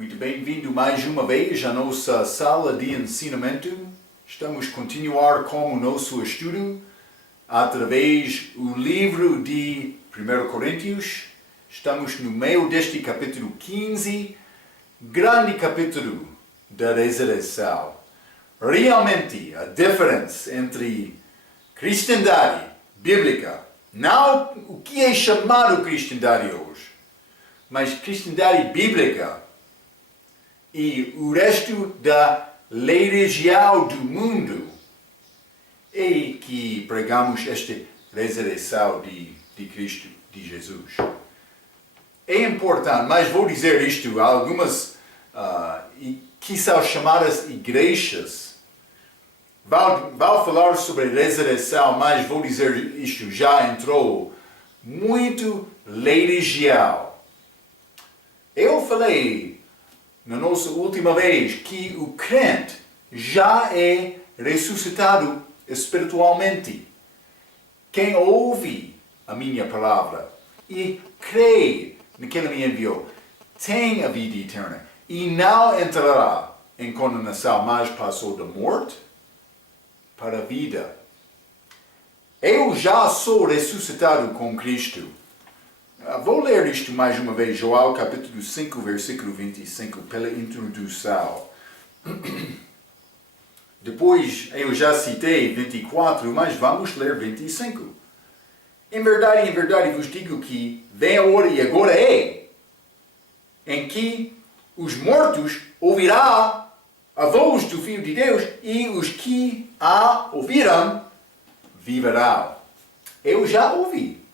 Muito bem-vindo mais uma vez à nossa sala de ensinamento. Estamos a continuar com o nosso estudo através do livro de 1 Coríntios. Estamos no meio deste capítulo 15, grande capítulo da ressurreição. Realmente, a diferença entre cristandade bíblica, não o que é chamado cristandade hoje, mas cristandade bíblica e o resto da lei regial do mundo, é que pregamos esta ressurreição de Cristo, de Jesus. É importante, mas vou dizer isto, algumas que são chamadas igrejas vão falar sobre a ressurreição, mas vou dizer isto, já entrou muito lei regial. Eu falei na nossa última vez que o crente já é ressuscitado espiritualmente. Quem ouve a minha palavra e crê naquele que me enviou tem a vida eterna e não entrará em condenação, mas passou da morte para a vida. Eu já sou ressuscitado com Cristo. Vou ler isto mais uma vez, Joel capítulo 5, versículo 25, pela introdução. Depois eu já citei 24, mas vamos ler 25. Em verdade vos digo que vem a hora, e agora é, em que os mortos ouvirão a voz do Filho de Deus, e os que a ouviram viverão. Eu já ouvi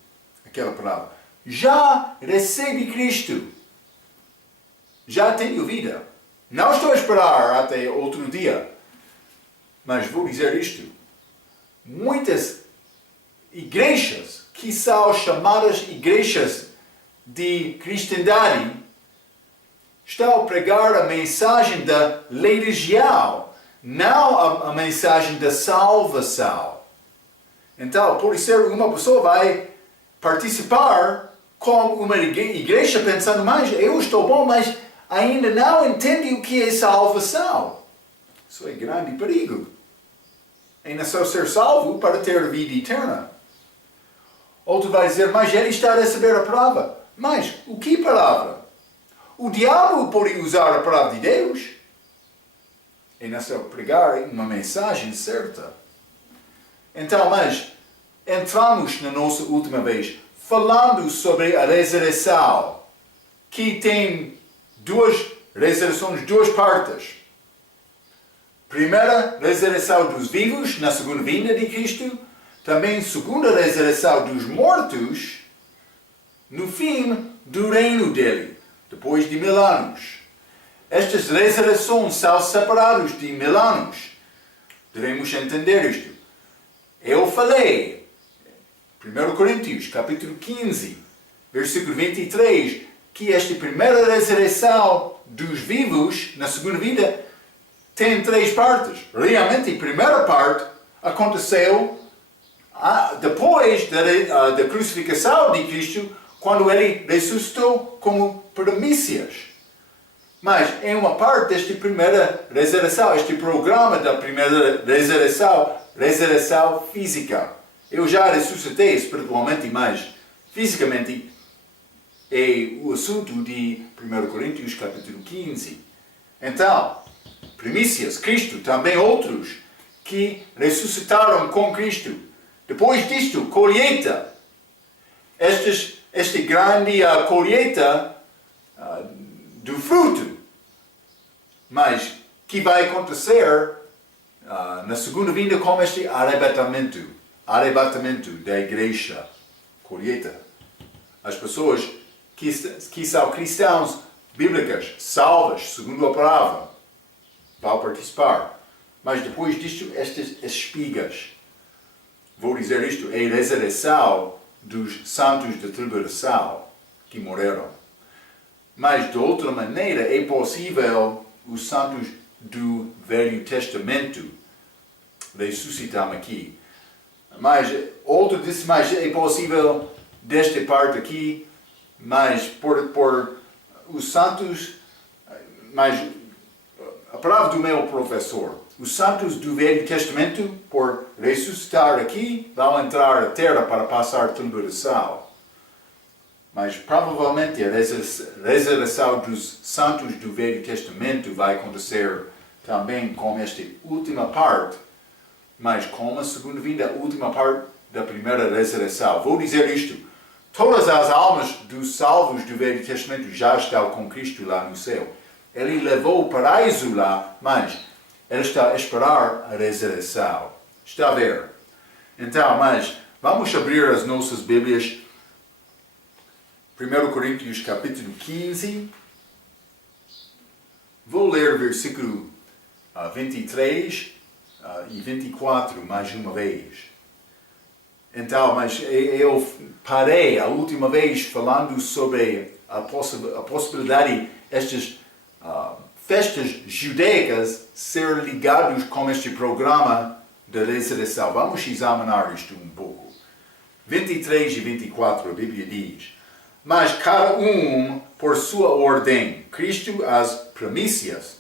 aquela palavra. Já recebi Cristo. Já tenho vida. Não estou a esperar até outro dia. Mas vou dizer isto. Muitas igrejas, que são chamadas igrejas de cristandade, estão a pregar a mensagem da lei regial, não a mensagem da salvação. Então, por isso, uma pessoa vai participar como uma igreja pensando, mas eu estou bom, mas ainda não entende o que é salvação. Isso é grande perigo. É só ser salvo para ter a vida eterna. Outro vai dizer, mas ele está a receber a palavra. Mas, o que palavra? O diabo pode usar a palavra de Deus. É só pregar uma mensagem certa. Então, mas, entramos na nossa última vez falando sobre a ressurreição, que tem duas ressurreições, duas partes. Primeira, ressurreição dos vivos, na segunda vinda de Cristo. Também segunda ressurreição dos mortos, no fim do reino dele, depois de 1000 anos. Estas ressurreições são separadas de 1000 anos. Devemos entender isto. Eu falei, 1 Coríntios, capítulo 15, versículo 23, que esta primeira ressurreição dos vivos, na segunda vida, tem 3 partes. Realmente, a primeira parte aconteceu depois da crucificação de Cristo, quando ele ressuscitou como primícias. Mas é uma parte desta primeira ressurreição, este programa da primeira ressurreição física. Eu já ressuscitei espiritualmente, mas fisicamente é o assunto de 1 Coríntios capítulo 15. Então, primícias, Cristo, também outros que ressuscitaram com Cristo. Depois disto, colheita. Esta grande colheita do fruto. Mas que vai acontecer na segunda vinda com este arrebatamento da igreja, colheita. As pessoas que são cristãos bíblicas, salvas, segundo a palavra, vão participar. Mas depois disto, estas espigas. Vou dizer isto, é a ressurreição dos santos da tribulação que morreram. Mas de outra maneira é possível os santos do Velho Testamento ressuscitar aqui. Mas outro disse, mas é possível desta parte aqui, mas por os santos mas a palavra do meu professor, os santos do Velho Testamento, por ressuscitar aqui, vão entrar à terra para passar tribulação. Mas provavelmente a ressurreição dos santos do Velho Testamento vai acontecer também com esta última parte, mas com a segunda vinda, a última parte da primeira ressurreição. Vou dizer isto: todas as almas dos salvos do Velho Testamento já estão com Cristo lá no céu. Ele levou o paraíso lá, mas ele está a esperar a ressurreição. Está a ver? Então, mas vamos abrir as nossas Bíblias. 1 Coríntios capítulo 15. Vou ler versículo 23 e 24 mais uma vez. Então, mas eu parei a última vez falando sobre a possibilidade estas festas judaicas ser ligados com este programa de ressurreição. Vamos examinar isto um pouco. 23 e 24 a Bíblia diz: mas cada um por sua ordem, Cristo as primícias,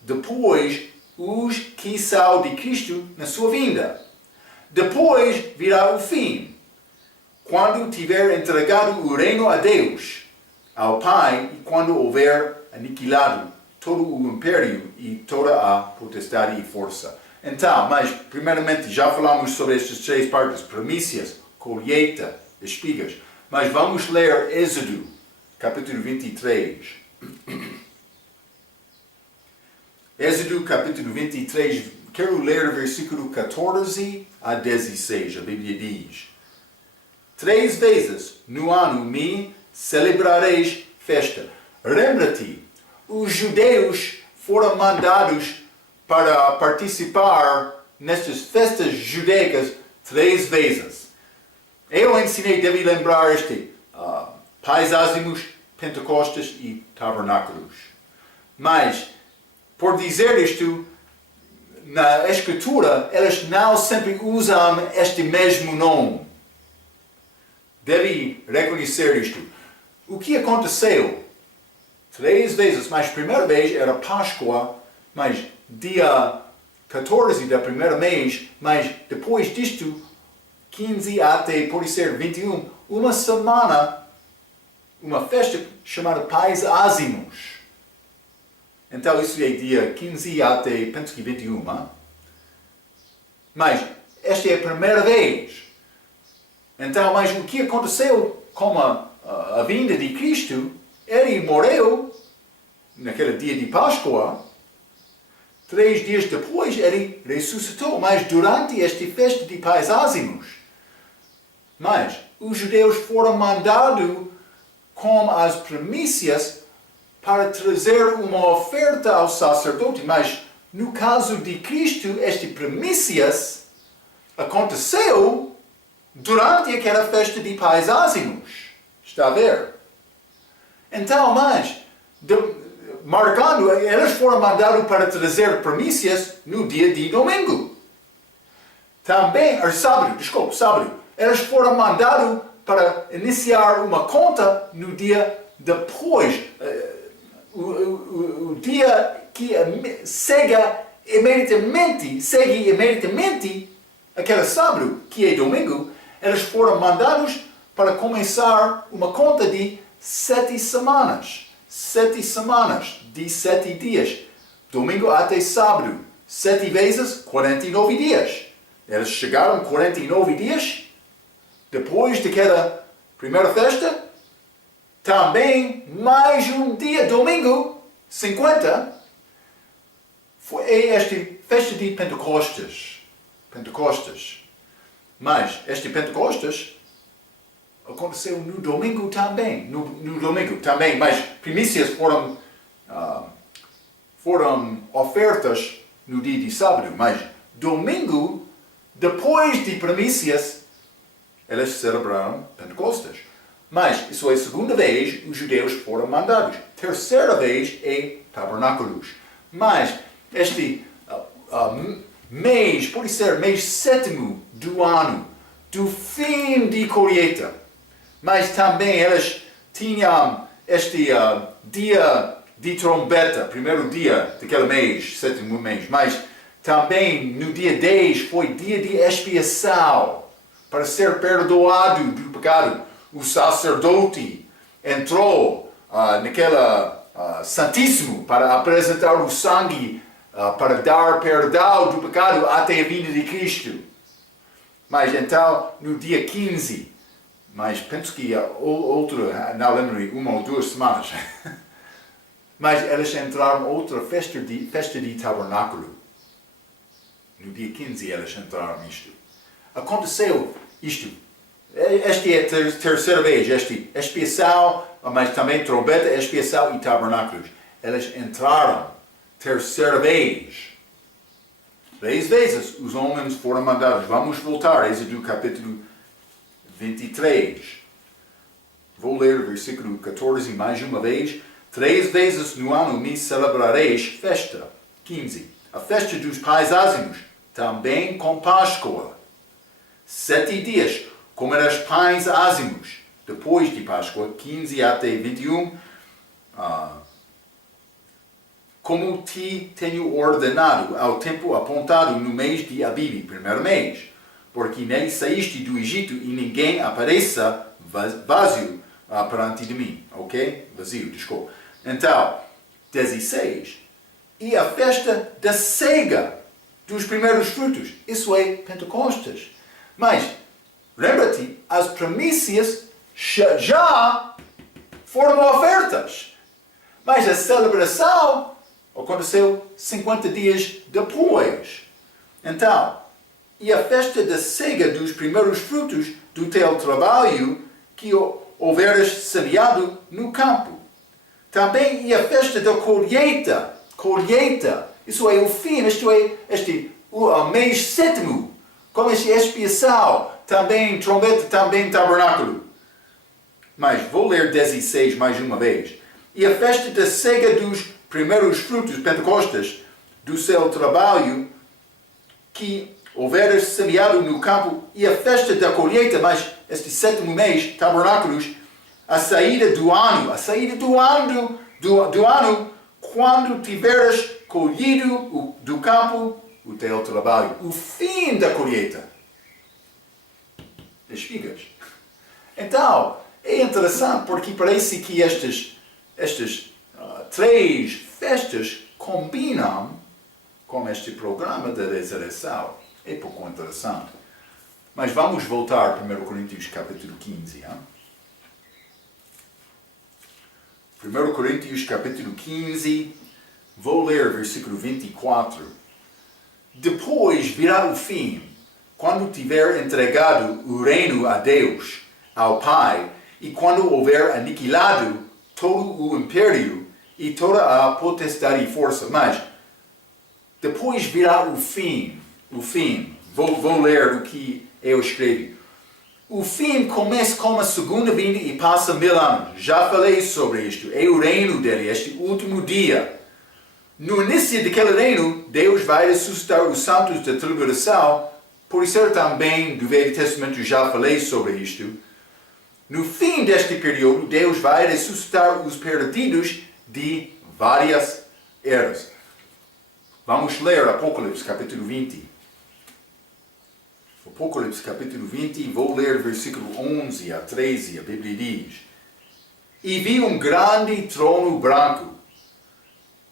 depois os que são de Cristo na sua vinda. Depois virá o fim, quando tiver entregado o reino a Deus, ao Pai, e quando houver aniquilado todo o império e toda a potestade e força. Então, mas primeiramente já falamos sobre estas três partes: primícias, colheita, espigas. Mas vamos ler Êxodo, capítulo 23. Êxodo, capítulo 23, quero ler o versículo 14 a 16. A Bíblia diz: 3 vezes no ano me celebrareis festa. Lembra-te, os judeus foram mandados para participar nestas festas judaicas 3 vezes. Eu ensinei, deve lembrar Pais Ázimos, Pentecostes e Tabernáculos. Mas, por dizer isto, na Escritura, eles não sempre usam este mesmo nome. Deve reconhecer isto. O que aconteceu? 3 vezes, mas a primeira vez era Páscoa, mas dia 14 da primeira mês, mas depois disto, 15 até, pode ser 21, uma semana, uma festa chamada Pais Ázimos. Então isso é dia 15 até, penso que 21. Mas esta é a primeira vez. Então, mas o que aconteceu com a vinda de Cristo? Ele morreu naquele dia de Páscoa. 3 dias depois ele ressuscitou, mas durante esta festa de Pais Ázimos. Mas os judeus foram mandados com as primícias para trazer uma oferta ao sacerdote. Mas no caso de Cristo, estas primícias aconteceu durante aquela festa de Pais Ázimos. Está a ver? Então, mas, marcando, eles foram mandados para trazer primícias no dia de domingo. Também, sábado. Eles foram mandados para iniciar uma conta no dia depois. O dia que segue imediatamente aquele sábado, que é domingo. Eles foram mandados para começar uma conta de 7 semanas. 7 semanas de 7 dias. Domingo até sábado. 7 vezes 49 dias. Eles chegaram 49 dias. Depois daquela primeira festa. Também mais um dia, domingo, 50. Foi esta festa de Pentecostes. Mas este Pentecostes aconteceu no domingo também. No domingo também, mas primícias foram ofertas no dia de sábado. Mas domingo, depois de primícias, eles celebraram Pentecostes. Mas isso é a segunda vez os judeus foram mandados. Terceira vez é Tabernáculos. Mas este mês, pode ser mês 7º do ano, do fim de colheita. Mas também eles tinham este dia de trombeta, primeiro dia daquele mês, sétimo mês, mas também no dia 10 foi dia de expiação, para ser perdoado do pecado. O sacerdote entrou naquela santíssimo para apresentar o sangue para dar perdão do pecado até a vinda de Cristo. Mas então, no dia 15, mas penso que não lembro, 1 ou 2 semanas, mas eles entraram outra festa de tabernáculo. No dia 15 eles entraram nisto. Aconteceu isto. Esta é a terceira vez, expiação, mas também trombeta, expiação e tabernáculos. Eles entraram terceira vez. 10 vezes os homens foram mandados. Vamos voltar, Êxodo capítulo 23. Vou ler o versículo 14 mais uma vez. 3 vezes no ano me celebrareis festa. 15. A festa dos pães ázimos, também com Páscoa. 7 dias comerás pães ázimos. Depois de Páscoa, 15 até 21, como te tenho ordenado ao tempo apontado no mês de Abibe, primeiro mês, porque nele saíste do Egito e ninguém apareça vazio perante de mim. Ok? Vazio, desculpa. Então, 16. E a festa da ceiga dos primeiros frutos. Isso é Pentecostes. Mas, lembra-te, as primícias já foram ofertas. Mas a celebração aconteceu 50 dias depois. Então, e a festa da ceiga dos primeiros frutos do teu trabalho que houveres semeado no campo. Também e a festa da colheita. Colheita. Isso é o fim. Isto é o mês sétimo. Como esta expiação. Também trombeta, também tabernáculo. Mas vou ler 16 mais uma vez. E a festa da ceiga dos primeiros frutos, Pentecostes, do seu trabalho que houveres semeado no campo, e a festa da colheita, mas este sétimo mês, tabernáculos, a saída do ano, quando tiveres colhido do campo o teu trabalho, o fim da colheita, das espigas. Então, é interessante porque parece que estas 3 festas combinam com este programa da ressurreição. É pouco interessante. Mas vamos voltar a 1 Coríntios capítulo 15. 1 Coríntios capítulo 15, vou ler versículo 24. Depois virá o fim, quando tiver entregado o reino a Deus, ao Pai, e quando houver aniquilado todo o império e toda a potestade e força. Mas depois virá o fim. Vou ler o que eu escrevi. O fim começa com a segunda vinda e passa 1000 anos. Já falei sobre isto. É o reino dele, este último dia. No início daquele reino, Deus vai ressuscitar os santos da tribulação. Por isso também do Velho Testamento já falei sobre isto. No fim deste período, Deus vai ressuscitar os perdidos de várias eras. Vamos ler Apocalipse capítulo 20. Apocalipse capítulo 20, vou ler versículo 11 a 13, a Bíblia diz: E vi um grande trono branco,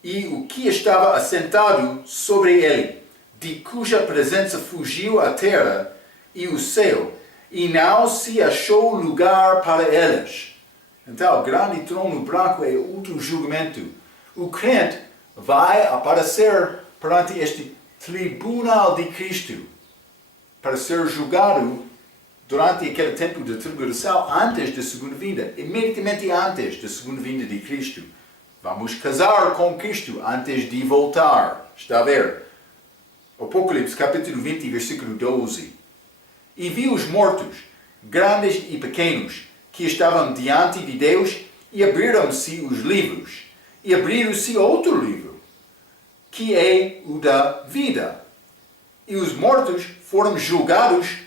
e o que estava assentado sobre ele, de cuja presença fugiu a terra e o céu, e não se achou lugar para eles. Então, o grande trono branco é outro julgamento. O crente vai aparecer perante este tribunal de Cristo para ser julgado durante aquele tempo de tribulação antes da segunda vinda, imediatamente antes da segunda vinda de Cristo. Vamos casar com Cristo antes de voltar. Está a ver? Apocalipse capítulo 20, versículo 12. E vi os mortos, grandes e pequenos, que estavam diante de Deus, e abriram-se os livros. E abriram-se outro livro, que é o da vida. E os mortos foram julgados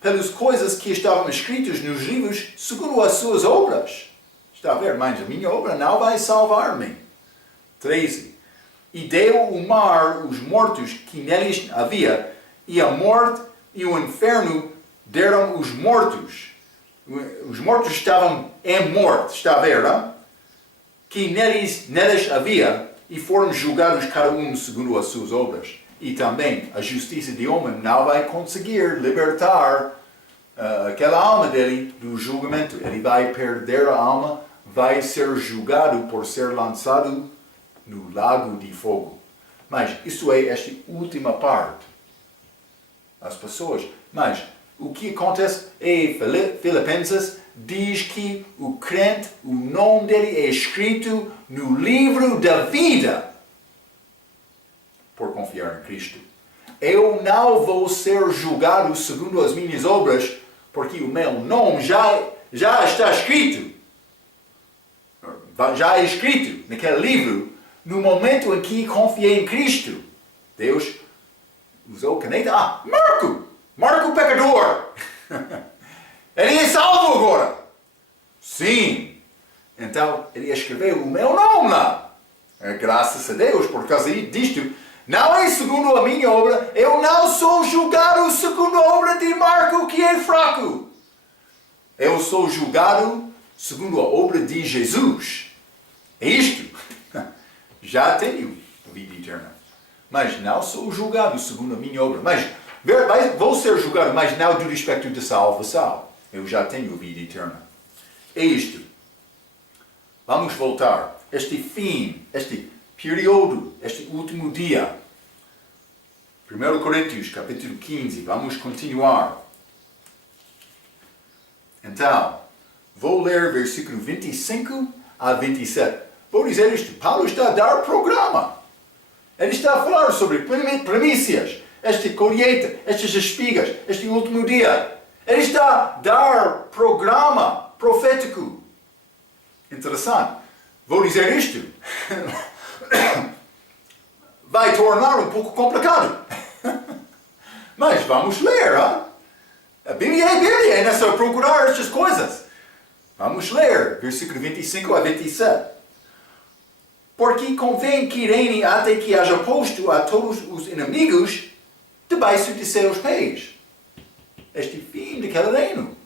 pelas coisas que estavam escritas nos livros segundo as suas obras. Está a ver, mas a minha obra não vai salvar-me. 13. E deu o mar os mortos que neles havia, e a morte e o inferno deram os mortos. Os mortos estavam em morte, está a ver, não? Que neles havia, e foram julgados cada um segundo as suas obras. E também a justiça de homem não vai conseguir libertar aquela alma dele do julgamento. Ele vai perder a alma, vai ser julgado por ser lançado no lago de fogo. Mas isso é esta última parte. As pessoas. Mas o que acontece em Filipenses diz que o crente, o nome dele é escrito no livro da vida por confiar em Cristo. Eu não vou ser julgado segundo as minhas obras, porque o meu nome já está escrito. Já é escrito naquele livro, no momento em que confiei em Cristo. Deus usou caneta. Marco o pecador. Ele é salvo agora. Sim. Então, ele escreveu o meu nome lá. Graças a Deus, por causa disto. Não é segundo a minha obra. Eu não sou julgado segundo a obra de Marco, que é fraco. Eu sou julgado segundo a obra de Jesus. É isto. Já tenho a vida eterna. Mas não sou julgado segundo a minha obra. Mas vou ser julgado, mas não do respeito de salvação. Eu já tenho a vida eterna. É isto. Vamos voltar. Este fim, este período, este último dia. 1 Coríntios, capítulo 15. Vamos continuar. Então, vou ler versículo 25 a 27. Vou dizer isto. Paulo está a dar programa. Ele está a falar sobre primícias, esta colheita, estas espigas, este último dia. Ele está a dar programa profético. Interessante. Vou dizer isto. Vai tornar um pouco complicado. Mas vamos ler, hein? A Bíblia é nessa procurar estas coisas. Vamos ler, versículo 25 a 27. Porque convém que reine até que haja posto a todos os inimigos debaixo de seus pés. Este fim daquele reino.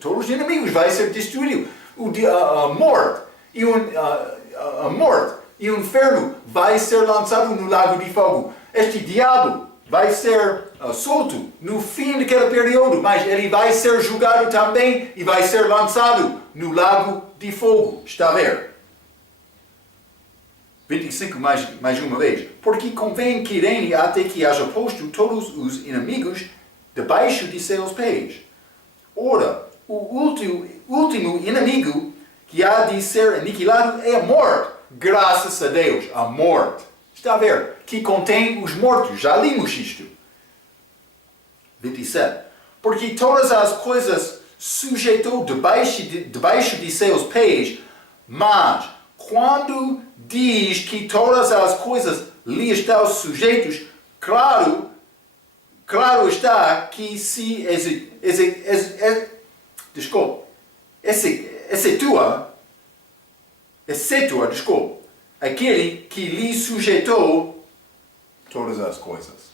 Todos os inimigos vai ser destruído. A morte e o inferno vai ser lançado no lago de fogo. Este diabo vai ser solto no fim daquele período, mas ele vai ser julgado também e vai ser lançado no lago de fogo. Está a ver? 25 mais uma vez. Porque convém que reine até que haja posto todos os inimigos debaixo de seus pés. Ora, o último inimigo que há de ser aniquilado é a morte. Graças a Deus, a morte. Está a ver? Que contém os mortos. Já limos isto. 27. Porque todas as coisas sujeitou debaixo de seus pés, mas quando diz que todas as coisas lhe estão sujeitos, claro está que se excetua, aquele que lhe sujeitou todas as coisas.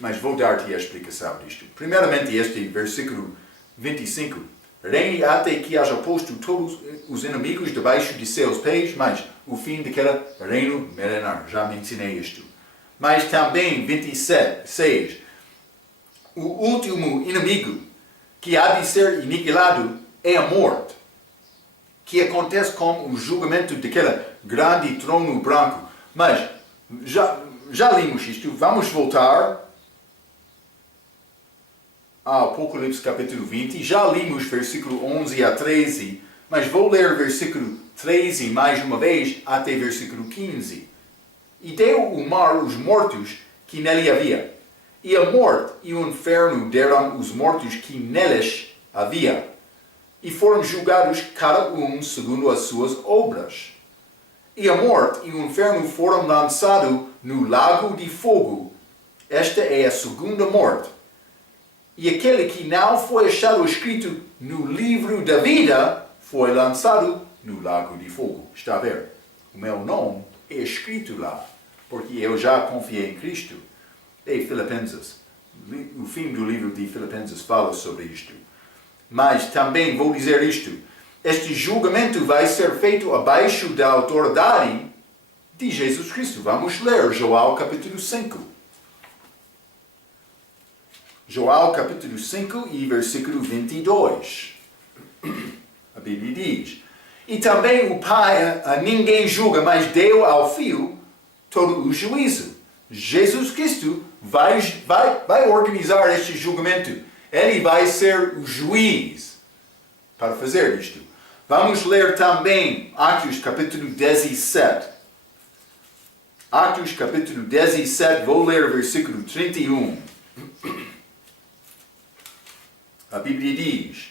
Mas vou dar-te a explicação disto. Primeiramente, este versículo 25. Reine até que haja posto todos os inimigos debaixo de seus pés, mas o fim daquele reino milenar. Já mencionei isto. Mas também 26. O último inimigo que há de ser aniquilado é a morte, que acontece com o julgamento daquele grande trono branco. Mas já limos isto. Vamos voltar a Apocalipse capítulo 20. Já limos versículo 11 a 13. Mas vou ler versículo 13 mais uma vez até versículo 15. E deu o mar os mortos que nele havia. E a morte e o inferno deram os mortos que neles havia. E foram julgados cada um segundo as suas obras. E a morte e o inferno foram lançados no lago de fogo. Esta é a segunda morte. E aquele que não foi achado escrito no livro da vida foi lançado no lago de fogo. Está a ver? o meu nome é escrito lá, porque eu já confiei em Cristo. E Filipenses, o fim do livro de Filipenses fala sobre isto. Mas também vou dizer isto, este julgamento vai ser feito abaixo da autoridade de Jesus Cristo. Vamos ler João capítulo 5. João capítulo 5 e versículo 22. A Bíblia diz: e também o Pai a ninguém julga, mas deu ao Filho todo o juízo. Jesus Cristo vai organizar este julgamento. Ele vai ser o juiz para fazer isto. Vamos ler também Atos capítulo 17. Atos capítulo 17, vou ler versículo 31. A Bíblia diz: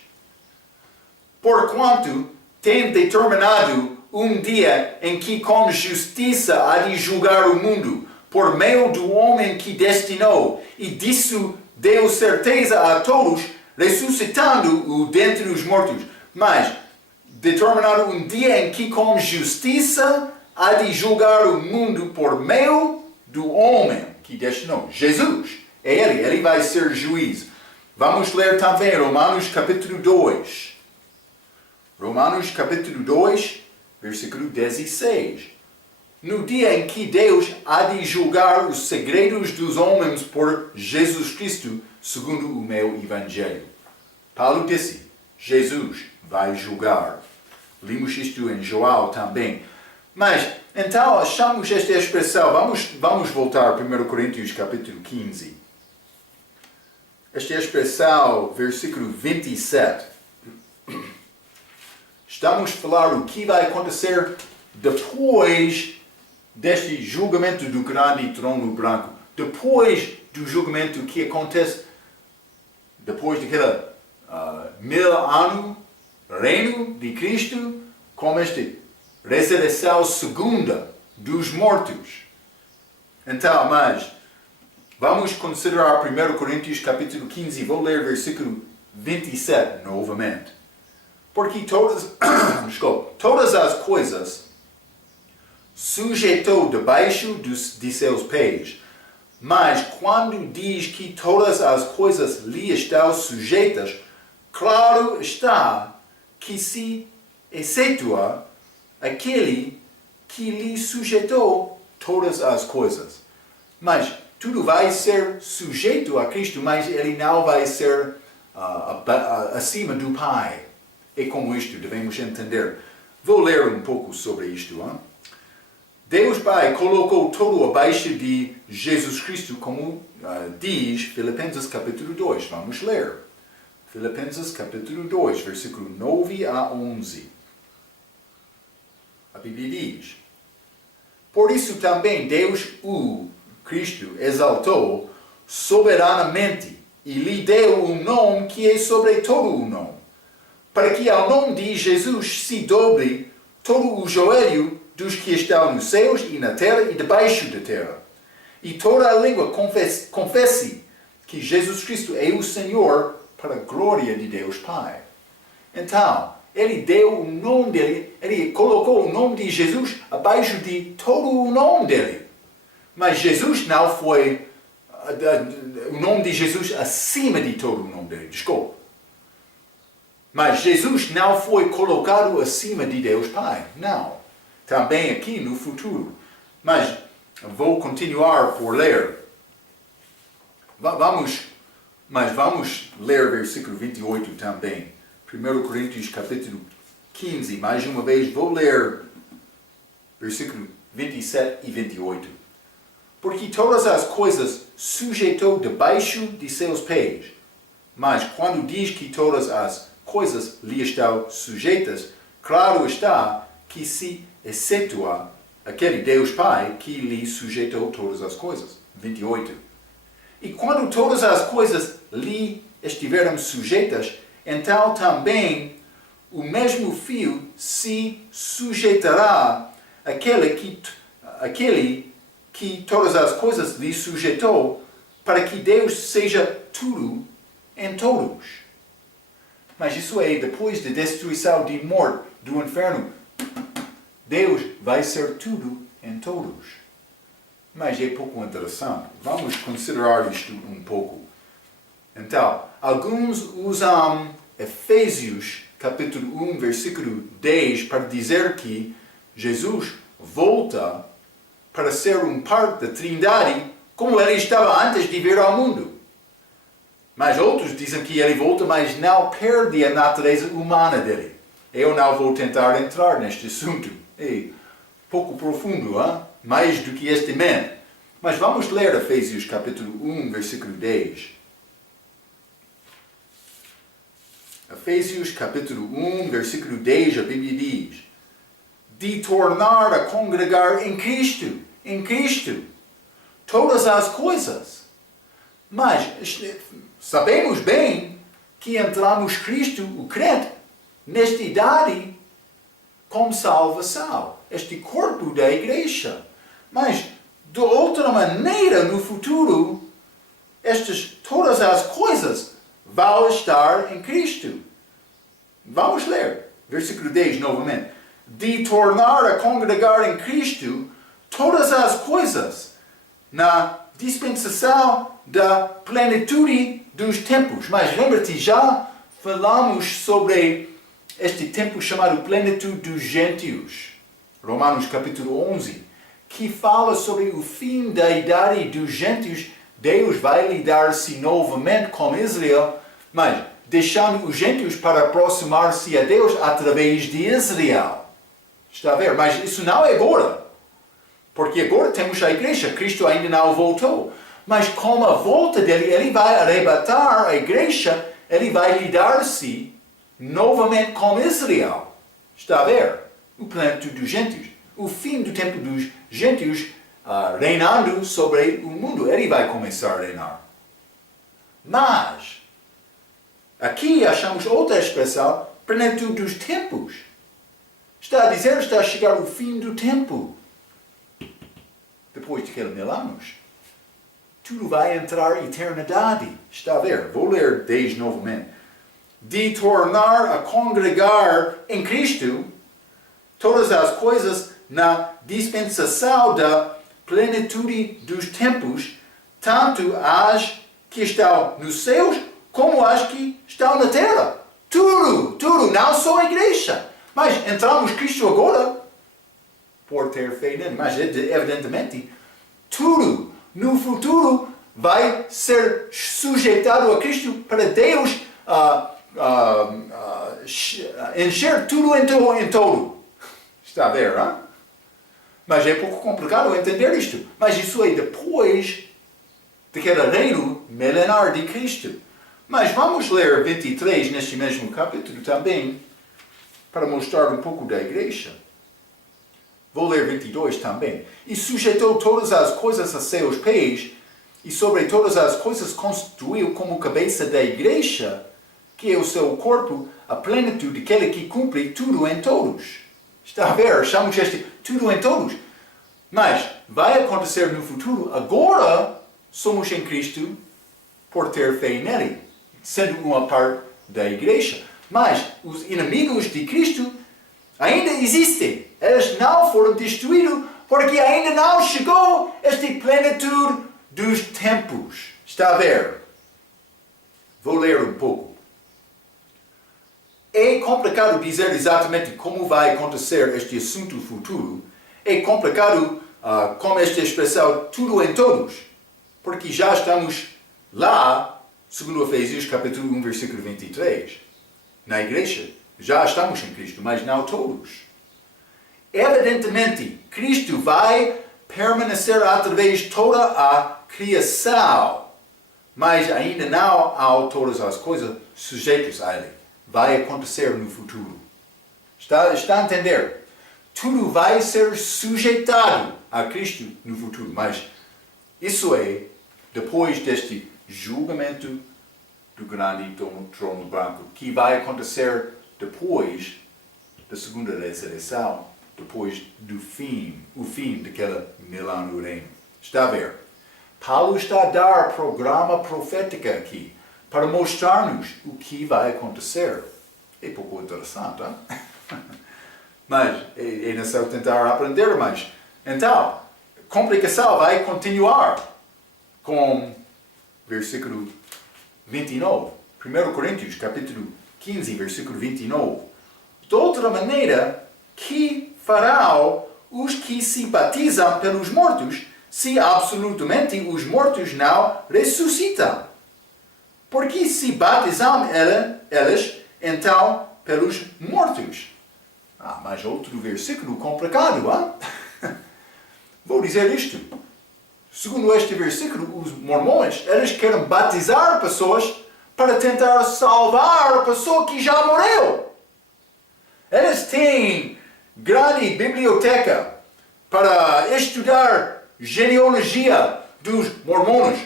porquanto tem determinado um dia em que com justiça há de julgar o mundo, por meio do homem que destinou, e disso deu certeza a todos, ressuscitando-o dentre os mortos. Mas, determinado um dia em que com justiça há de julgar o mundo por meio do homem que destinou. Jesus, é ele vai ser juiz. Vamos ler também Romanos capítulo 2. Romanos capítulo 2, versículo 16. No dia em que Deus há de julgar os segredos dos homens por Jesus Cristo, segundo o meu Evangelho. Paulo disse, Jesus vai julgar. Limos isto em João também. Mas, então, achamos esta expressão. Vamos voltar a 1 Coríntios capítulo 15. Esta expressão, versículo 27. Estamos a falar o que vai acontecer depois deste julgamento do grande trono branco. Depois do julgamento que acontece depois daquele 1000 anos reino de Cristo, com esta ressurreição segunda dos mortos. Então, mas vamos considerar 1 Coríntios capítulo 15, vou ler versículo 27 novamente. Porque todas as coisas sujeitou debaixo de seus pés. Mas quando diz que todas as coisas lhe estão sujeitas, claro está que se excetua aquele que lhe sujeitou todas as coisas. Mas tudo vai ser sujeito a Cristo, mas ele não vai ser acima do Pai. É como isto devemos entender. Vou ler um pouco sobre isto. Hein? Deus Pai colocou tudo abaixo de Jesus Cristo, como diz Filipenses capítulo 2. Vamos ler. Filipenses capítulo 2, versículo 9 a 11. A Bíblia diz: por isso também Deus, o Cristo, exaltou soberanamente e lhe deu um nome que é sobre todo o nome, para que ao nome de Jesus se dobre todo o joelho dos que estão nos céus e na terra e debaixo da terra, e toda a língua confesse que Jesus Cristo é o Senhor, para a glória de Deus Pai. Então, ele deu o nome dele, ele colocou o nome de Jesus abaixo de todo o nome dele. Mas Jesus não foi, o nome de Jesus acima de todo o nome dele, desculpa. Mas Jesus não foi colocado acima de Deus Pai, não. Também aqui no futuro. Mas vou continuar por ler. Vamos ler versículo 28 também. 1 Coríntios capítulo 15. Mais uma vez vou ler versículo 27 e 28. Porque todas as coisas sujeitou debaixo de seus pés. Mas quando diz que todas as coisas lhe estão sujeitas, claro está que se excetua aquele Deus Pai que lhe sujeitou todas as coisas. 28. E quando todas as coisas lhe estiveram sujeitas, então também o mesmo Filho se sujeitará àquele que todas as coisas lhe sujeitou, para que Deus seja tudo em todos. Mas isso é depois da destruição de morte do inferno. Deus vai ser tudo em todos. Mas é pouco interessante. Vamos considerar isto um pouco. Então, alguns usam Efésios, capítulo 1, versículo 10, para dizer que Jesus volta para ser parte da Trindade como ele estava antes de vir ao mundo. Mas outros dizem que ele volta, mas não perde a natureza humana dele. Eu não vou tentar entrar neste assunto. É pouco profundo, hein? Mais do que este man. Mas vamos ler Efésios capítulo 1, versículo 10. Efésios capítulo 1, versículo 10, a Bíblia diz: de tornar a congregar em Cristo, todas as coisas. Mas sabemos bem que entramos Cristo, o crente, nesta idade como salvação, este corpo da igreja. Mas, de outra maneira, no futuro, todas as coisas vão estar em Cristo. Vamos ler, versículo 10 novamente. De tornar a congregar em Cristo todas as coisas na dispensação da plenitude dos tempos. Mas lembra-te, já falamos sobre este tempo chamado plenitude dos gentios. Romanos capítulo 11, que fala sobre o fim da idade dos gentios. Deus vai lidar-se novamente com Israel, mas deixando os gentios para aproximar-se a Deus através de Israel. Está a ver? Mas isso não é agora. Porque agora temos a igreja. Cristo ainda não voltou. Mas com a volta dele, ele vai arrebatar a igreja. Ele vai lidar-se novamente com Israel. Está a ver? O plenitude dos gentios. O fim do tempo dos gentios reinando sobre o mundo. Ele vai começar a reinar. Mas, aqui achamos outra expressão, plenitude dos tempos. Está a dizer, está a chegar o fim do tempo. Depois daqueles 1000 anos. Tudo vai entrar em eternidade. Está a ver? Vou ler 10 novamente. De tornar a congregar em Cristo todas as coisas na dispensação da plenitude dos tempos, tanto as que estão nos céus como as que estão na terra. Tudo, não só a igreja. Mas entramos Cristo agora por ter fé nele. Mas evidentemente, tudo no futuro vai ser sujeitado a Cristo para Deus encher tudo em todo. Está a ver, hein? Mas é pouco complicado entender isto. Mas isso é depois daquele reino milenar de Cristo. Mas vamos ler 23 neste mesmo capítulo também, para mostrar um pouco da igreja. Vou ler 22 também. E sujeitou todas as coisas a seus pés, e sobre todas as coisas constituiu como cabeça da igreja, que é o seu corpo, a plenitude daquele que cumpre tudo em todos. Está a ver? Chamamos este tudo em todos. Mas vai acontecer no futuro. Agora somos em Cristo por ter fé nele, sendo uma parte da igreja. Mas os inimigos de Cristo ainda existem. Eles não foram destruídos porque ainda não chegou esta plenitude dos tempos. Está a ver? Vou ler um pouco. É complicado dizer exatamente como vai acontecer este assunto futuro. É complicado com esta expressão tudo em todos. Porque já estamos lá, segundo Efésios capítulo 1, versículo 23. Na igreja, já estamos em Cristo, mas não todos. Evidentemente, Cristo vai permanecer através de toda a criação, mas ainda não há todas as coisas sujeitas a Ele. Vai acontecer no futuro. Está a entender? Tudo vai ser sujeitado a Cristo no futuro, mas isso é depois deste julgamento do grande trono branco, que vai acontecer depois da segunda ressurreição, depois do fim, o fim daquele milênio reino. Está a ver? Paulo está a dar programa profético aqui, para mostrar-nos o que vai acontecer. É pouco interessante, hein? Mas é necessário tentar aprender mais. Então, a complicação vai continuar com versículo 29. 1 Coríntios, capítulo 15, versículo 29. De outra maneira, que farão os que se batizam pelos mortos, se absolutamente os mortos não ressuscitam? Porque se batizam eles, então, pelos mortos. Mas outro versículo complicado, hein? Vou dizer isto. Segundo este versículo, os mormons, eles querem batizar pessoas para tentar salvar a pessoa que já morreu. Eles têm grande biblioteca para estudar genealogia dos mormons,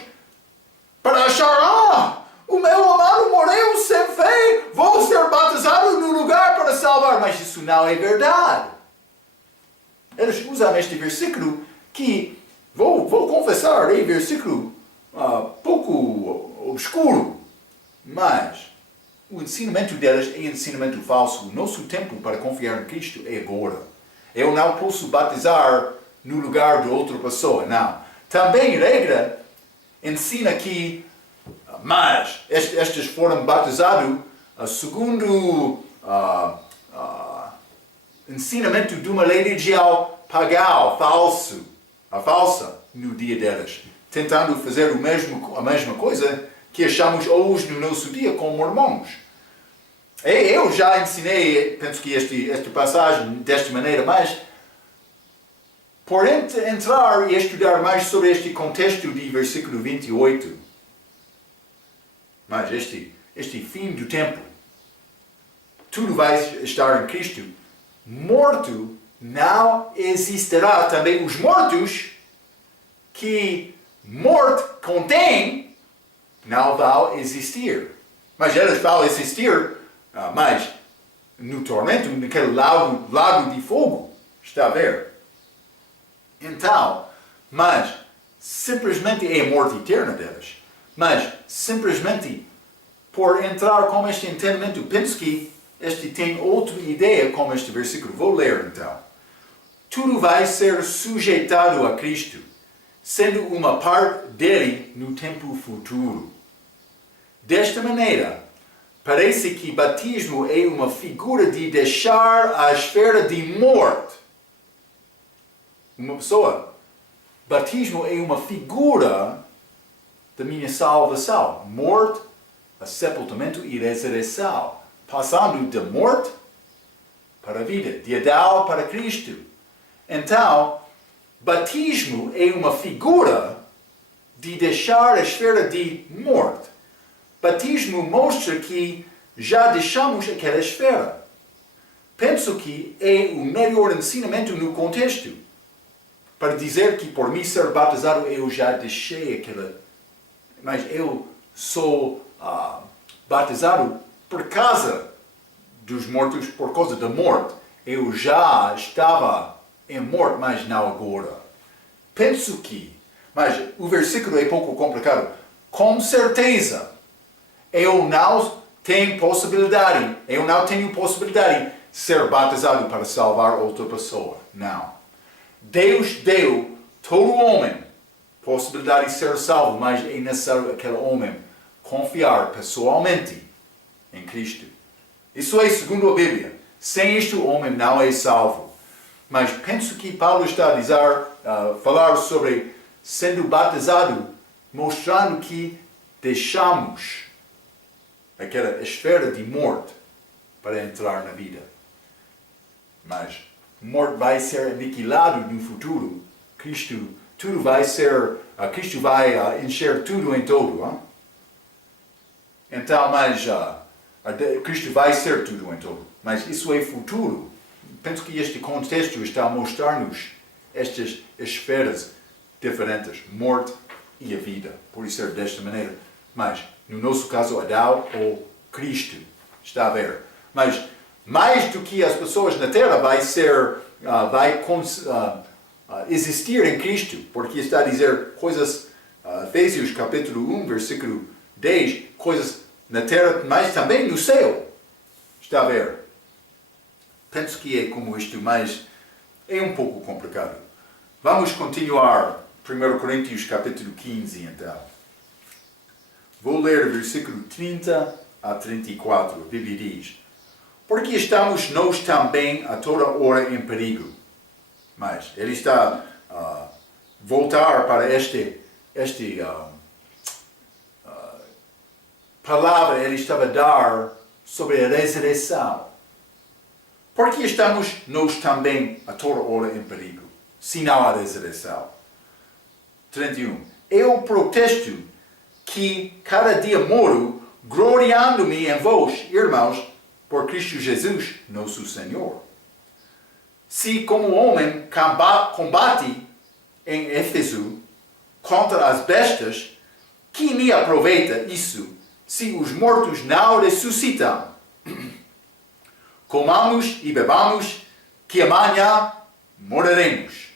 para achar, o meu amado morreu sem fé, vou ser batizado no lugar para salvar. Mas isso não é verdade. Eles usam este versículo que, vou confessar, é um versículo pouco obscuro, mas o ensinamento deles é ensinamento falso. O nosso tempo para confiar em Cristo é agora. Eu não posso batizar no lugar de outra pessoa, não. Também regra ensina que, mas estes foram batizados segundo ensinamento de uma religião pagã, falsa no dia deles, tentando fazer a mesma coisa que achamos hoje no nosso dia com mormons. Eu já ensinei, penso que esta passagem desta maneira, mas por entrar e estudar mais sobre este contexto de versículo 28, mas este fim do tempo, tudo vai estar em Cristo, morto não existirá. Também os mortos que morte contém não vão existir. Mas eles vão existir, mas no tormento, naquele lago de fogo, está a ver? Então, mas simplesmente é a morte eterna deles. Mas simplesmente por entrar com este entendimento, penso que este tem outra ideia com este versículo. Vou ler então. Tudo vai ser sujeitado a Cristo, sendo uma parte dele no tempo futuro. Desta maneira, parece que batismo é uma figura de deixar a esfera de morte. Uma pessoa, batismo é uma figura da minha salvação. Morte, sepultamento e ressurreição. Passando de morte para a vida, de Adão para Cristo. Então, batismo é uma figura de deixar a esfera de morte. Batismo mostra que já deixamos aquela esfera. Penso que é o melhor ensinamento no contexto. Para dizer que por mim ser batizado eu já deixei aquela... Mas eu sou batizado por causa dos mortos, por causa da morte. Eu já estava em morte, mas não agora. Penso que... Mas o versículo é pouco complicado. Com certeza, eu não tenho possibilidade de ser batizado para salvar outra pessoa. Não. Deus deu todo homem possibilidade de ser salvo, mas é necessário aquele homem confiar pessoalmente em Cristo. Isso é segundo a Bíblia. Sem isto o homem não é salvo. Mas penso que Paulo está a dizer, falar sobre sendo batizado, mostrando que deixamos aquela esfera de morte para entrar na vida. Mas morte vai ser aniquilado no futuro. Cristo vai encher tudo em todo. Hein? Então, mas Cristo vai ser tudo em todo. Mas isso é futuro. Penso que este contexto está a mostrar-nos estas esferas diferentes, morte e a vida. Por isso é desta maneira. Mas, no nosso caso, Adão ou Cristo. Está a ver. Mas, mais do que as pessoas na Terra, vai existir em Cristo. Porque está a dizer coisas, Efésios capítulo 1, versículo 10, coisas na Terra, mas também no céu. Está a ver. penso que é como isto, mas é um pouco complicado. Vamos continuar 1 Coríntios capítulo 15, então. Vou ler versículo 30 a 34. A Bíblia diz: porque estamos nós também a toda hora em perigo. Mas ele está a voltar para esta palavra, ele estava a dar sobre a ressurreição. Porque estamos nós também a toda hora em perigo, se não há ressurreição. 31. Eu protesto que cada dia moro gloriando-me em vós, irmãos, por Cristo Jesus, nosso Senhor. Se como homem combate em Éfeso contra as bestas, que me aproveita isso, se os mortos não ressuscitam? Comamos e bebamos, que amanhã morreremos.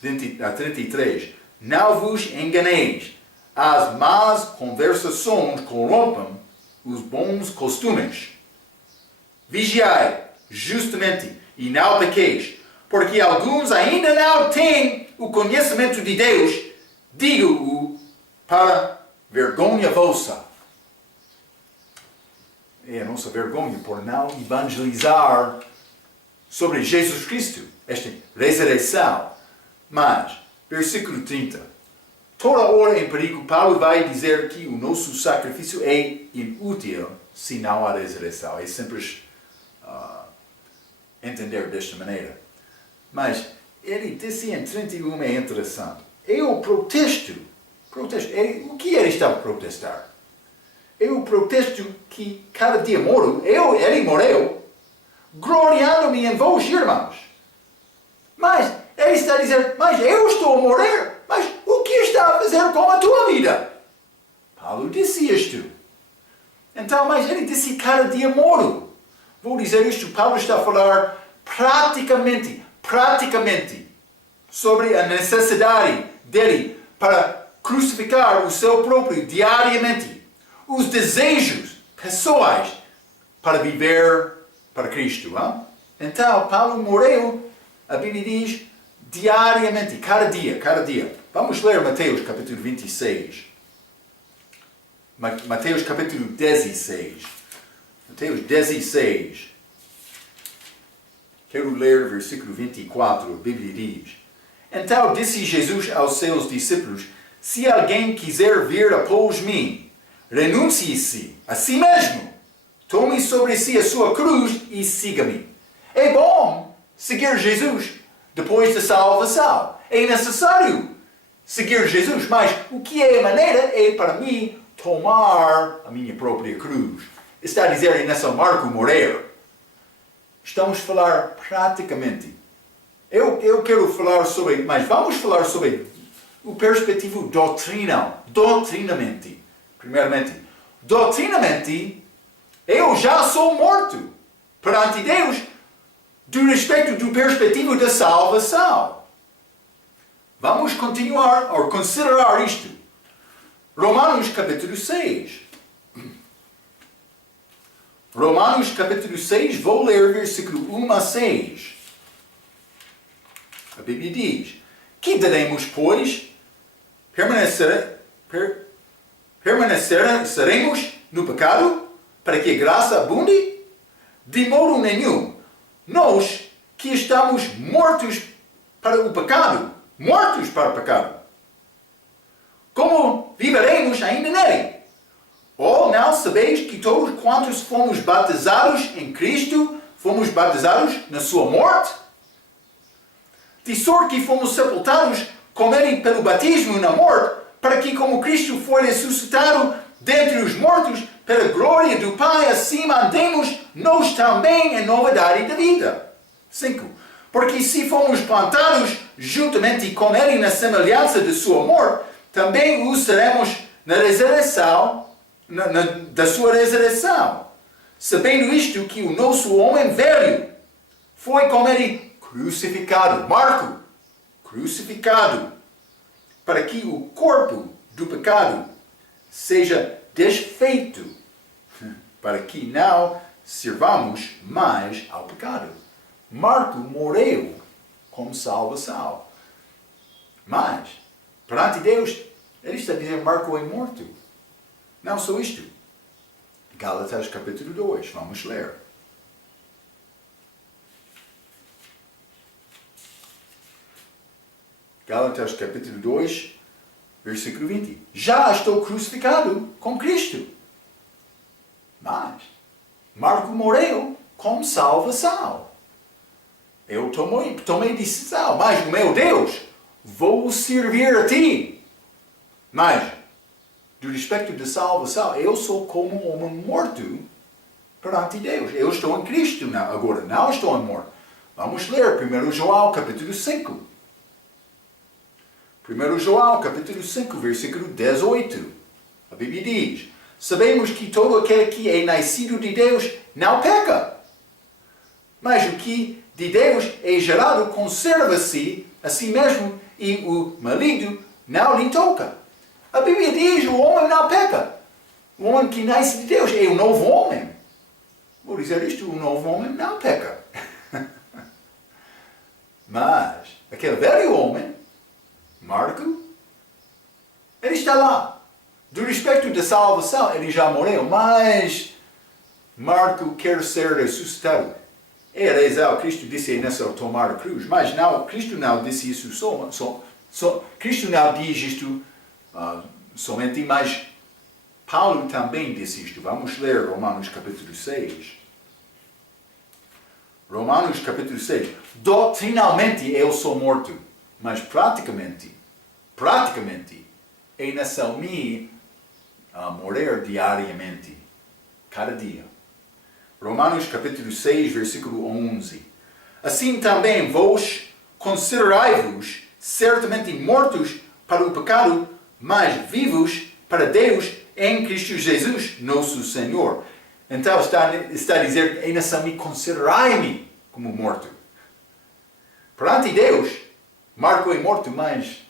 33. Não vos enganeis, as más conversações corrompem os bons costumes. Vigiai justamente e não pequeis, porque alguns ainda não têm o conhecimento de Deus, digo-o para vergonha vossa. É a nossa vergonha por não evangelizar sobre Jesus Cristo, esta ressurreição. Mas, versículo 30. Toda hora em perigo, Paulo vai dizer que o nosso sacrifício é inútil se não há ressurreição. É sempre entender desta maneira. Mas ele disse em 31 é interessante. Eu protesto. O que ele estava a protestar? Eu protesto que cada dia moro, ele morreu, gloriando-me em vós, irmãos. Mas ele está a dizer, mas eu estou a morrer. Mas o que está a fazer com a tua vida? Paulo disse isto. Então, mas ele disse cada dia moro. Vou dizer isto, Paulo está a falar praticamente, sobre a necessidade dele para crucificar o seu próprio diariamente. Os desejos pessoais para viver para Cristo. Hein? Então, Paulo morreu, a Bíblia diz, diariamente, cada dia. Vamos ler Mateus capítulo 26. Mateus capítulo 16. Mateus 16. Quero ler o versículo 24. A Bíblia diz: então disse Jesus aos seus discípulos: se alguém quiser vir após mim, renuncie-se a si mesmo, tome sobre si a sua cruz e siga-me. É bom seguir Jesus depois da salvação. É necessário seguir Jesus, mas o que é a maneira é para mim tomar a minha própria cruz. Está a dizer nessa Marco morrer. Estamos a falar praticamente. Eu quero falar sobre, mas vamos falar sobre o perspectivo doutrinamente. Primeiramente, doutrinamente, eu já sou morto perante Deus do respeito do perspectivo da salvação. Vamos continuar ou considerar isto. Romanos capítulo 6. Romanos capítulo 6, vou ler versículo 1 a 6. A Bíblia diz: que daremos, pois? Permaneceremos no pecado para que a graça abunde? De modo nenhum. Nós que estamos mortos para o pecado, como viveremos ainda nele? Ou não sabeis que todos quantos fomos batizados em Cristo, fomos batizados na sua morte? De sorte que fomos sepultados com ele pelo batismo na morte, para que como Cristo foi ressuscitado dentre os mortos, pela glória do Pai, assim andemos nós também em novidade da vida. 5. Porque se fomos plantados juntamente com ele na semelhança de sua morte, também o seremos na ressurreição, da sua ressurreição. Sabendo isto, que o nosso homem velho foi com ele crucificado. Marco, crucificado, para que o corpo do pecado seja desfeito, para que não sirvamos mais ao pecado. Marco morreu como salvação. Mas, perante Deus, ele está dizendo que Marco é morto. Não só isto. Gálatas capítulo 2, vamos ler. Gálatas capítulo 2, versículo 20. Já estou crucificado com Cristo. Mas, Marco morreu como salvação. Eu tomei decisão, mas, meu Deus, vou servir a ti. Mas, do respeito da salvação, eu sou como um homem morto perante Deus. Eu estou em Cristo agora, não estou morto. Vamos ler 1 João capítulo 5. 1 João capítulo 5, versículo 18. A Bíblia diz: sabemos que todo aquele que é nascido de Deus não peca. Mas o que de Deus é gerado conserva-se a si mesmo e o maligno não lhe toca. A Bíblia diz: o homem não peca. O homem que nasce de Deus é o novo homem. Vou dizer isto: o novo homem não peca. Mas aquele velho homem, Marco, ele está lá. Do respeito da salvação, ele já morreu, mas Marco quer ser ressuscitado. É razão, Cristo disse nessa tomar a cruz, mas não, Cristo não disse isso Cristo não diz isto somente, mas Paulo também disse isto. Vamos ler Romanos capítulo 6. Romanos capítulo 6. Doutrinalmente eu sou morto, mas praticamente, é nação minha morrer diariamente, cada dia. Romanos capítulo 6, versículo 11. Assim também vós considerai-vos certamente mortos para o pecado, mas vivos para Deus em Cristo Jesus, nosso Senhor. Então está a dizer, é nação minha, considerai-me como morto. Perante Deus, Marco é morto, mas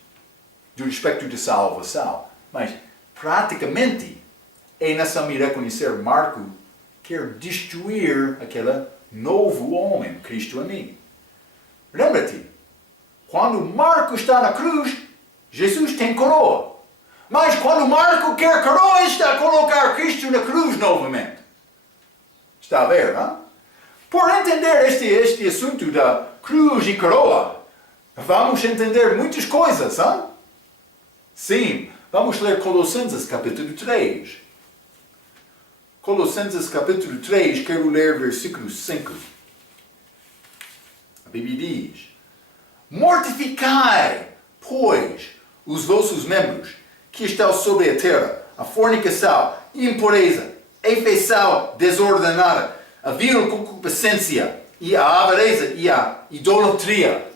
do respeito de salvação. Mas praticamente, é nação minha reconhecer Marco quer destruir aquele novo homem, Cristo em mim. Lembra-te, quando Marco está na cruz, Jesus tem coroa. Mas quando Marco quer coroa, está a colocar Cristo na cruz novamente. Está a ver, não? Por entender este assunto da cruz e coroa, vamos entender muitas coisas, não? Sim, vamos ler Colossenses capítulo 3. Colossenses capítulo 3, quero ler versículo 5. A Bíblia diz: mortificai, pois, os vossos membros que estão sobre a terra, a fornicação, impureza, afeição desordenada, a vil concupiscência, e a avareza e a idolatria.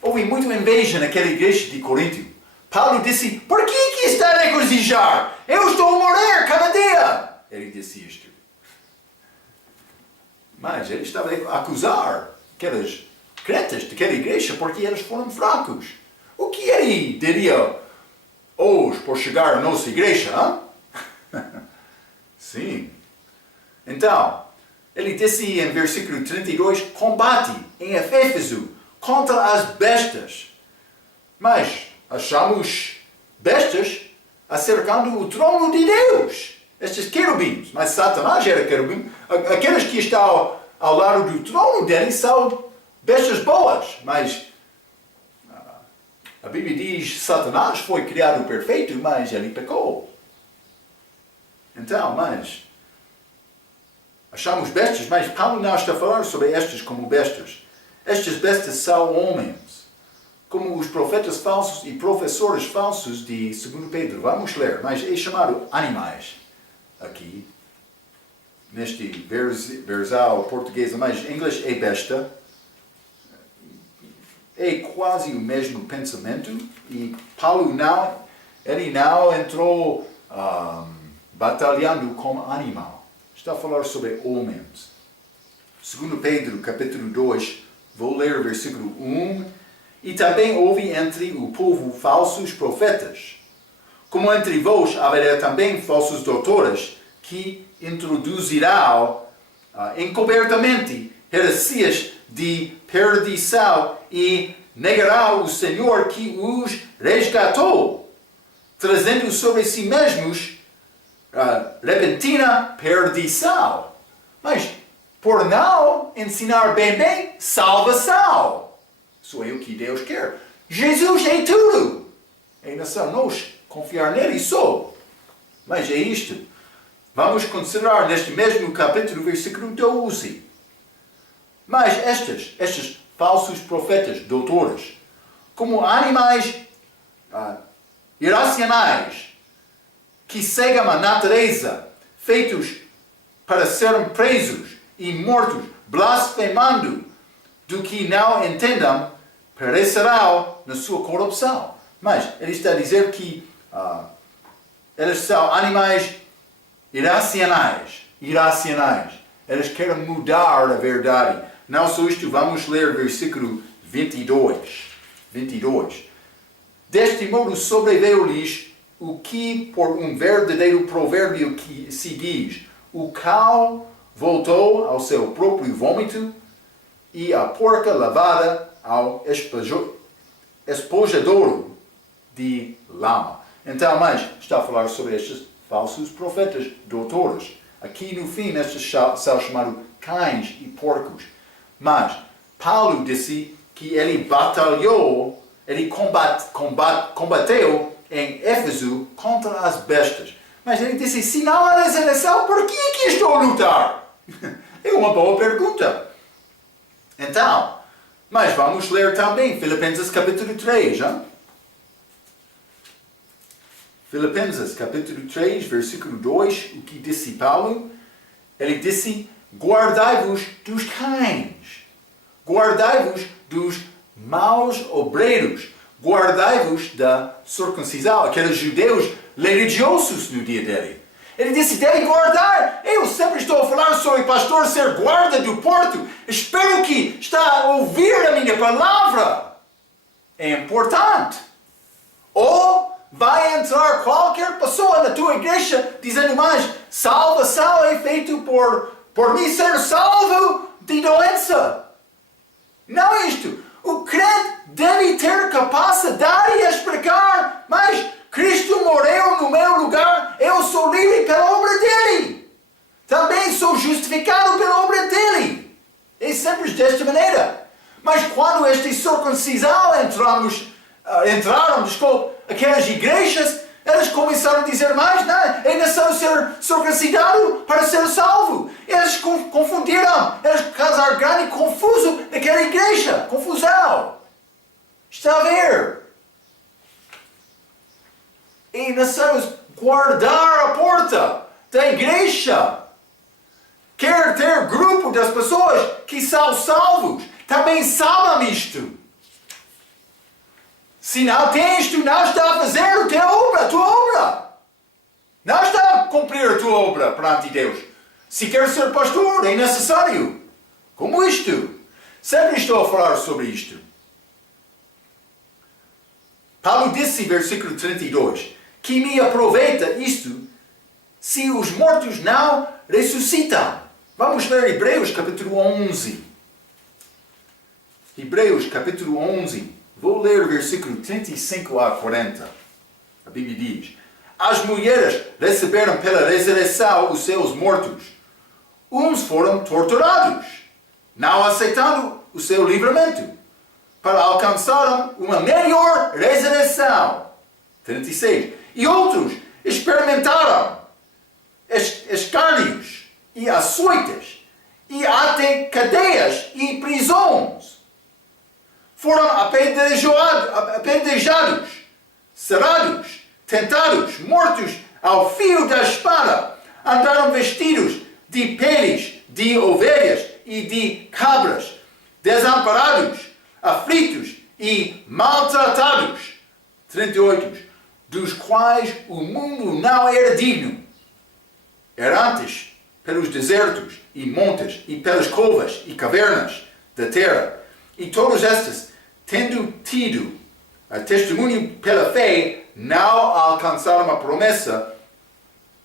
Houve muita inveja naquela igreja de Corinto. Paulo disse: por que está a regozijar? Eu estou a morrer cada dia. Ele disse isto. Mas ele estava a acusar aqueles crentes daquela igreja porque eles foram fracos. O que ele diria hoje por chegar à nossa igreja? Sim. Então, ele disse em versículo 32, combate em Éfeso contra as bestas. Mas achamos bestas acercando o trono de Deus. Estes querubins, mas Satanás era querubim. Aqueles que estão ao lado do trono dele são bestas boas, mas a Bíblia diz que Satanás foi criado perfeito, mas ele pecou. Então, mas achamos bestas, mas Paulo não está a falar sobre estas como bestas. Estas bestas são homens, como os profetas falsos e professores falsos de 2 Pedro. Vamos ler, mas é chamado animais. Aqui, neste versal português, mas em inglês é besta. É quase o mesmo pensamento e Paulo não entrou batalhando como animal. Está a falar sobre homens. 2 Pedro, capítulo 2, vou ler o versículo 1. E também houve entre o povo falsos profetas, como entre vós haverá também falsos doutores, que introduzirão encobertamente heresias de perdição e negará o Senhor que os resgatou, trazendo sobre si mesmos repentina perdição. Mas, por não ensinar bem, salvação. Isso é o que Deus quer. Jesus é tudo. É necessário nós confiar nele só. Mas é isto. Vamos considerar neste mesmo capítulo, versículo 12. Mas estes falsos profetas, doutores, como animais irracionais, que seguem a natureza, feitos para serem presos e mortos, blasfemando do que não entendam, perecerão na sua corrupção. Mas ele está a dizer que eles são animais irracionais. Eles querem mudar a verdade. Não só isto, vamos ler versículo 22. Deste modo sobreveio-lhes o que por um verdadeiro provérbio que se diz: o cão voltou ao seu próprio vômito e a porca lavada ao espojadouro de lama. Então, mas está a falar sobre estes falsos profetas, doutores. Aqui no fim, estes são chamados cães e porcos. Mas Paulo disse que ele batalhou, ele combateu em Éfeso contra as bestas. Mas ele disse, se não há resurreição, por que estou a lutar? É uma boa pergunta. Então, mas vamos ler também Filipenses capítulo 3. Hein? Filipenses capítulo 3, versículo 2, o que disse Paulo? Ele disse, guardai-vos dos cães, guardai-vos dos maus obreiros, guardai-vos da circuncisão, aqueles judeus religiosos no dia dele. Ele disse, deve guardar. Eu sempre estou a falar sobre o pastor ser guarda do porto. Espero que está a ouvir a minha palavra. É importante. Ou vai entrar qualquer pessoa na tua igreja dizendo, mas salvação é feito por mim ser salvo de doença. Não é isto. O crente deve ter capacidade de explicar, mas Cristo morreu no meu lugar, eu sou livre pela obra dele. Também sou justificado pela obra dele. É simples desta maneira. Mas quando este circuncisão entraram, aquelas igrejas, eles começaram a dizer mais, não, é necessário ser circuncidado para ser salvo. Eles confundiram, eles causaram grande confuso naquela igreja, confusão. Está a ver? É necessário guardar a porta da igreja. Quer ter grupo das pessoas que são salvos, também sabem isto. Se não tens, tu não está a fazer a tua obra. Não está a cumprir a tua obra perante Deus. Se quer ser pastor, é necessário. Como isto? Sempre estou a falar sobre isto. Paulo disse, versículo 32, que me aproveita isto se os mortos não ressuscitam. Vamos ler Hebreus capítulo 11. Hebreus capítulo 11. Vou ler o versículo 35 a 40. A Bíblia diz, as mulheres receberam pela ressurreição os seus mortos. Uns foram torturados, não aceitando o seu livramento, para alcançar uma melhor ressurreição. 36. E outros experimentaram escárnios e açoites, e até cadeias e prisões. Foram apedrejados, cerrados, tentados, mortos ao fio da espada. Andaram vestidos de peles de ovelhas e de cabras, desamparados, aflitos e maltratados. 38. Dos quais o mundo não era digno. Errantes pelos desertos e montes e pelas covas e cavernas da terra. E todos estes, tendo tido testemunho pela fé, não alcançaram a promessa,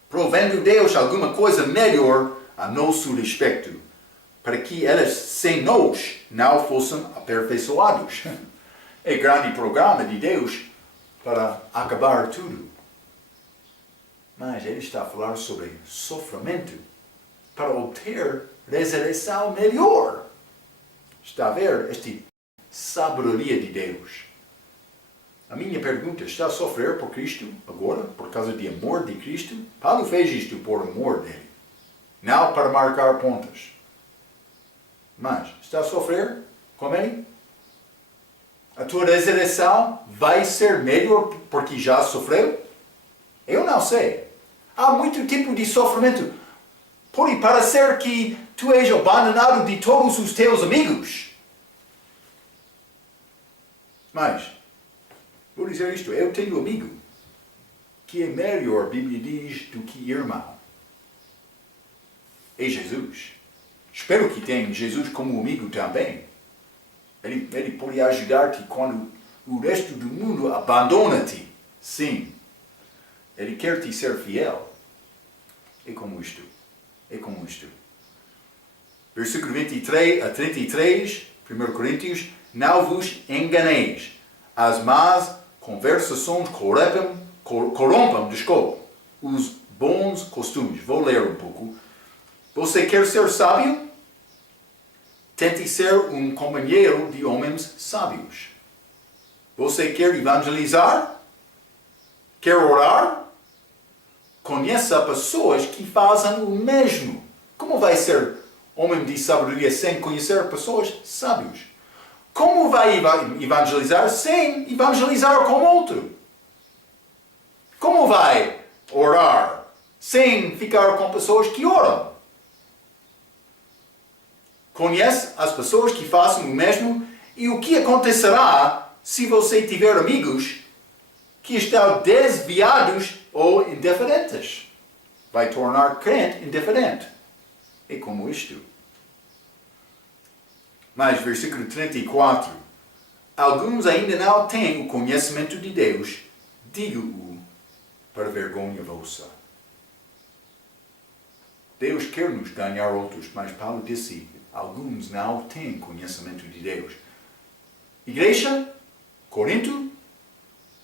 provendo Deus alguma coisa melhor a nosso respeito, para que eles, sem nós, não fossem aperfeiçoados. É grande programa de Deus para acabar tudo. Mas ele está a falar sobre sofrimento para obter ressurreição melhor. Está a ver esta sabedoria de Deus. A minha pergunta, está a sofrer por Cristo agora, por causa do amor de Cristo? Paulo fez isto por amor dele, não para marcar pontas. Mas, está a sofrer com ele? A tua ressurreição vai ser melhor porque já sofreu? Eu não sei. Há muito tipo de sofrimento. Pode parecer que tu és abandonado de todos os teus amigos. Mas, vou dizer isto, eu tenho um amigo que é melhor, a Bíblia diz, do que irmão. É Jesus. Espero que tenha Jesus como amigo também. Ele pode ajudar-te quando o resto do mundo abandona-te. Sim. Ele quer te ser fiel. É como isto. É como isto. Versículo 23 a 33, 1 Coríntios. Não vos enganeis. As más conversações corrompam, os bons costumes. Vou ler um pouco. Você quer ser sábio? Tente ser um companheiro de homens sábios. Você quer evangelizar? Quer orar? Conheça pessoas que fazem o mesmo. Como vai ser homem de sabedoria sem conhecer pessoas sábios? Como vai evangelizar sem evangelizar com outro? Como vai orar sem ficar com pessoas que oram? Conhece as pessoas que fazem o mesmo e o que acontecerá se você tiver amigos que estão desviados ou indiferentes? Vai tornar crente indiferente. É como isto. Mas, versículo 34. Alguns ainda não têm o conhecimento de Deus. Digo-o para vergonha vossa. Deus quer nos ganhar outros, mas Paulo disse, alguns não têm conhecimento de Deus. Igreja? Corinto?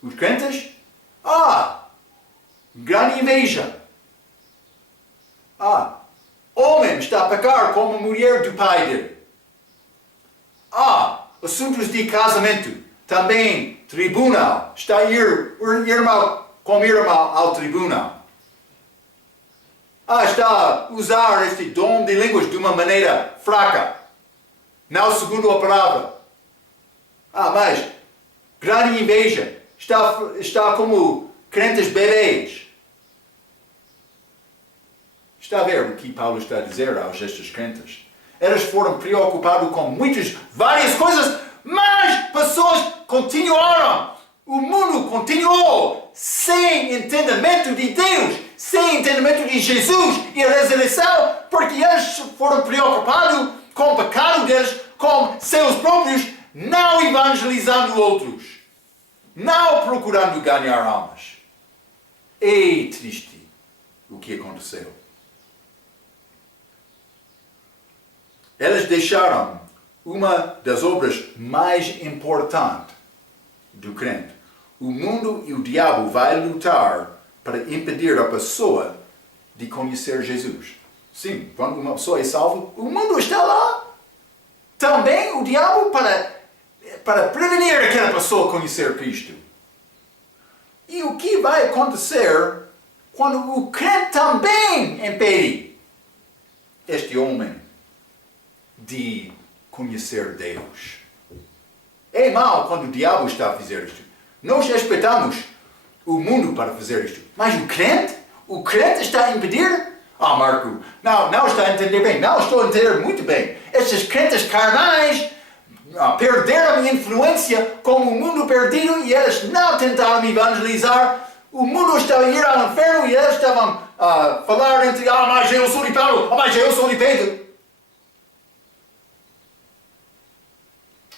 Os crentes? Grande inveja. Homem está a pecar como a mulher do pai dele. Assuntos de casamento. Também tribunal. Está a ir irmão com irmão ao tribunal. Está a usar este dom de línguas de uma maneira fraca. Não segundo a palavra. Mas grande inveja. Está como crentes bebês. Está a ver o que Paulo está a dizer aos estes crentes? Eles foram preocupados com várias coisas, mas pessoas continuaram. O mundo continuou sem entendimento de Deus, sem entendimento de Jesus e a ressurreição, porque eles foram preocupados com o pecado deles, com seus próprios, não evangelizando outros, não procurando ganhar almas. É triste o que aconteceu. Eles deixaram uma das obras mais importantes do crente. O mundo e o diabo vão lutar para impedir a pessoa de conhecer Jesus. Sim, quando uma pessoa é salva, o mundo está lá. Também o diabo para prevenir aquela pessoa conhecer Cristo. E o que vai acontecer quando o crente também impede este homem de conhecer Deus? É mal quando o diabo está a fazer isto. Nós respeitamos o mundo para fazer isto. Mas o crente está a impedir? Marco, não está a entender bem. Não estou a entender muito bem. Estes crentes carnais perderam a influência como o mundo perdido e eles não tentaram evangelizar. O mundo está a ir ao inferno e eles estavam a falar entre mas eu sou de Paulo, mas eu sou de Pedro.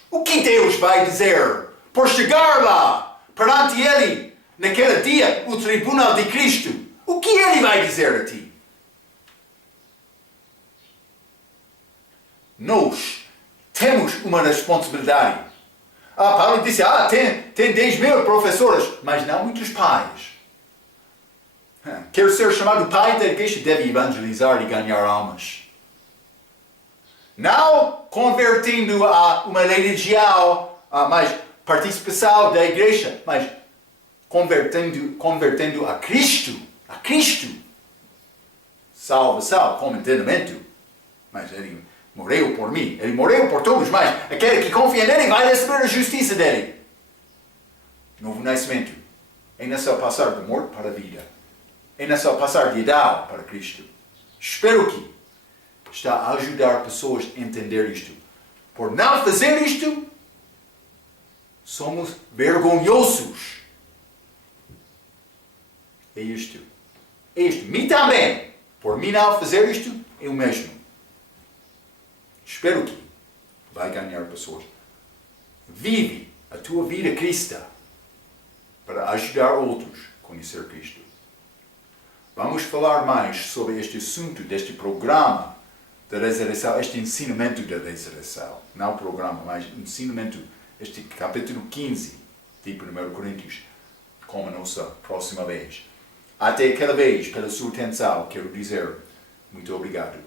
O que Deus vai dizer por chegar lá, perante Ele, naquele dia, o tribunal de Cristo? O que Ele vai dizer a ti? nós temos uma responsabilidade. Paulo disse, tem 10 mil professores, mas não muitos pais. Quer ser chamado pai da igreja, deve evangelizar e ganhar almas. Não convertendo a uma religião, mas participação da igreja, mas convertendo a Cristo. A Cristo. Salvação como entendimento. Mas ele morreu por mim. Ele morreu por todos, mas aquele que confia nele vai receber a justiça dele. Novo nascimento. É necessário passar da morte para a vida. É necessário passar de Adão para Cristo. Espero que está a ajudar pessoas a entender isto. Por não fazer isto, somos vergonhosos. É isto. É isto. Me também. Por mim não fazer isto, eu mesmo. Espero que vai ganhar pessoas. Vive a tua vida cristã para ajudar outros a conhecer Cristo. Vamos falar mais sobre este assunto, deste programa da ressurreição, este ensinamento da ressurreição. Não programa, mas ensinamento, este capítulo 15 de 1 Coríntios, como a nossa próxima vez. Até aquela vez, pela sua atenção, quero dizer muito obrigado.